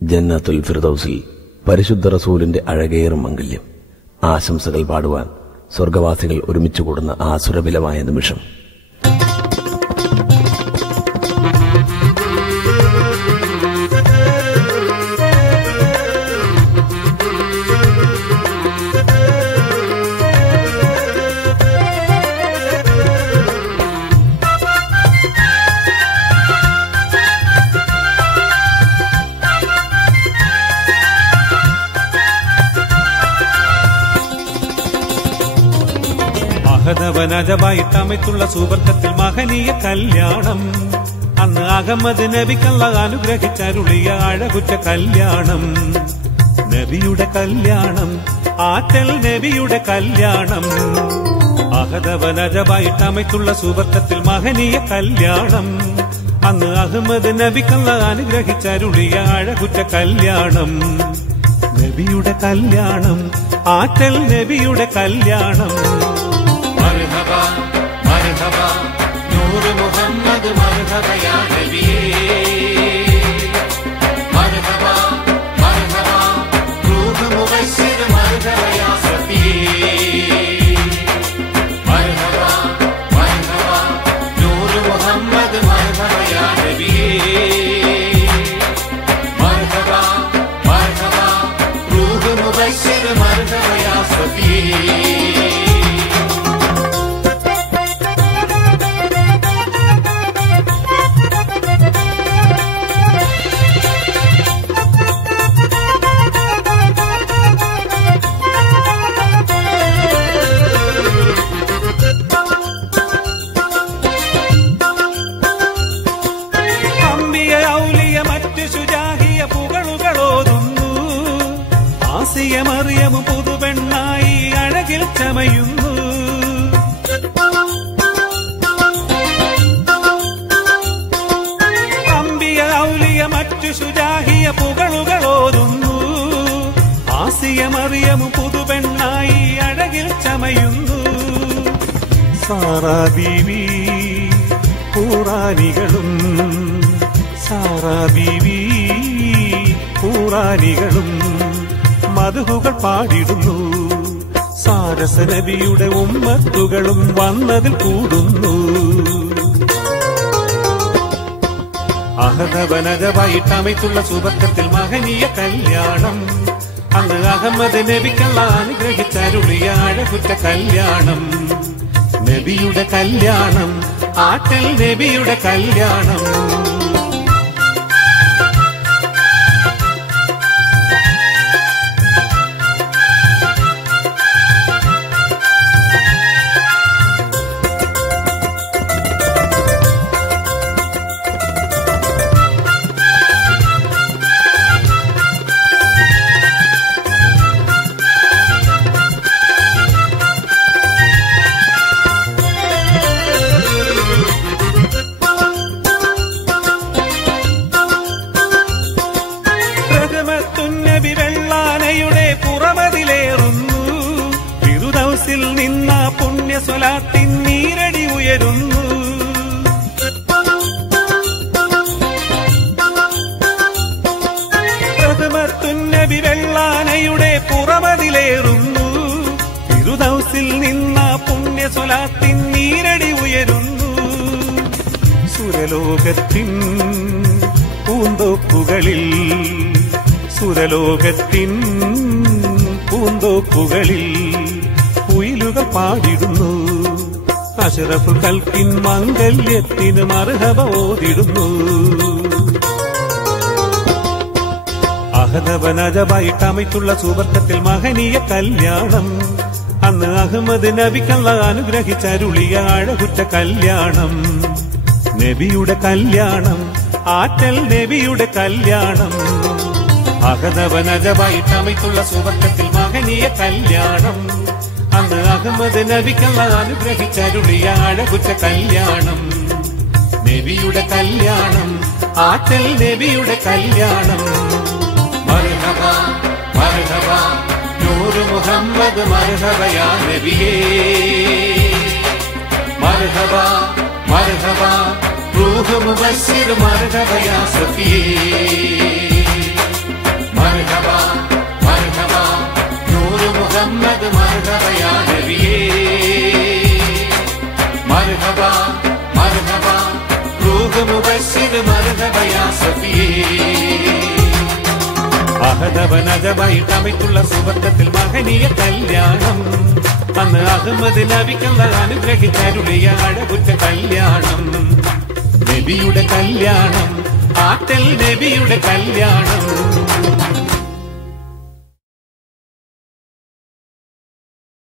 ജന്നത്തുൽ ഫിർദൗസിൽ പരിശുദ്ധ റസൂലിന്റെ അഴകേറും മംഗല്യം ആശംസകൾ പാടുവാൻ സ്വർഗവാസികൾ ഒരുമിച്ചു കൂടുന്ന ആ സുരഭിലമായ നിമിഷം. അഹദവനജബായിട്ടമയ്ക്കുള്ള സുവർഗത്തിൽ മഹനീയ കല്യാണം. അന്ന് അഹമ്മദ് നബിക്കല്ല അനുഗ്രഹിച്ചരുളിയ അഴകുറ്റ കല്യാണം. നബിയുടെ കല്യാണം, ആറ്റൽ നബിയുടെ കല്യാണം. അഹദവനജബായിട്ടമയ്ക്കുള്ള സുവർഗത്തിൽ മഹനീയ കല്യാണം. അന്ന് അഹമ്മദ് നബിക്കല്ല അനുഗ്രഹിച്ചരുളിയ അഴകുറ്റ കല്യാണം. നബിയുടെ കല്യാണം, ആറ്റൽ നബിയുടെ കല്യാണം. മർഹബാ മർഹബാ നൂറ് മുഹമ്മദ് മർഹബാ യാ നബിയേ. മർഹബാ മർഹബാ റൂഹ് മുബശ്ശിർ മർഹബാ യാ സഫിയേ. മർഹബാ മർഹബാ നൂറ് മുഹമ്മദ് മർഹബാ യാ നബിയേ. മർഹബാ മർഹബാ റൂഹ് മുബശ്ശിർ മർഹബാ യാ സഫിയേ. മറിയമും പുതുപെണ്ണായി അഴകിൽ ചമയുന്നു. അമ്പിയ ഔലിയ മറ്റു ശുജാഹിയ പുകളുകളോതുന്നു. ആസിയ മറിയമും പുതുപെണ്ണായി അഴകിൽ ചമയുന്നു. സാറാ ബീവി ഖുറാനികളും, സാറാ ബീവി ഖുറാനികളും മധുഹുകൾ പാടിടുന്നു. സാരസ നബിയുടെ ഉമ്മത്തുകളും വന്നതിൽ കൂടുന്നു. അഹദവനജബായിട്ടമയ്ക്കുള്ള സുവർഗത്തിൽ മഹനീയ കല്യാണം. അന്ന് അഹമ്മദ് നബിക്കല്ല അനുഗ്രഹിച്ചരുളിയ അഴകുറ്റ കല്യാണം. നബിയുടെ കല്യാണം, ആറ്റൽ നബിയുടെ കല്യാണം. നിന്ന പുണ്യ സ്വലാത്തിൻ നീരടി ഉയരുന്നു. പ്രഥമത്തുന്നബി വെള്ളാനയുടെ പുറമതിലേറുന്നു. തിരുദൗസിൽ നിന്ന പുണ്യ സ്വലാത്തിൻ നീരടി ഉയരുന്നു. സുരലോകത്തിൻ പൂന്തോപ്പുകളിൽ, സുരലോകത്തിൻ പൂന്തോപ്പുകളിൽ കുയിലുകൾ പാടിടുന്നു. അശറഫ് കൽക്കിൻ മംഗല്യത്തിന് മർഹബ ഓതിടുന്നു. അഹദവനജബായിട്ടമയ്ക്കുള്ള സുവർഗത്തിൽ മഹനീയ കല്യാണം. അന്ന് അഹമ്മദ് നബിക്കല്ല അനുഗ്രഹിച്ചരുളിയ അഴകുറ്റ കല്യാണം. നബിയുടെ കല്യാണം, ആറ്റൽ നബിയുടെ കല്യാണം. അഹദവനജബായിട്ടമയ്ക്കുള്ള സുവർഗത്തിൽ മഹനീയ കല്യാണം. അന്ന് അഹമ്മദ് നബിക്കല്ല അനുഗ്രഹിച്ചരുളിയ അഴകുറ്റ കല്യാണം. നബിയുടെ കല്യാണം, ആറ്റൽ നബിയുടെ കല്യാണം. മർഹബാ മർഹബാ നൂറ് മുഹമ്മദ് മർഹബാ യാ നബിയേ. മർഹബാ മർഹബാ റൂഹ് മുബശ്ശിർ മർഹബാ യാ സഫിയേ. മഹതവനജമായിട്ടമയ്ക്കുള്ള സുവർഗത്തിൽ മഹനീയ കല്യാണം. അന്ന് അഹമ്മദ് നബിക്കുള്ള അനുഗ്രഹിച്ചരുളിയ അഴകുറ്റ കല്യാണം. നബിയുടെ കല്യാണം, ആറ്റൽ നബിയുടെ കല്യാണം.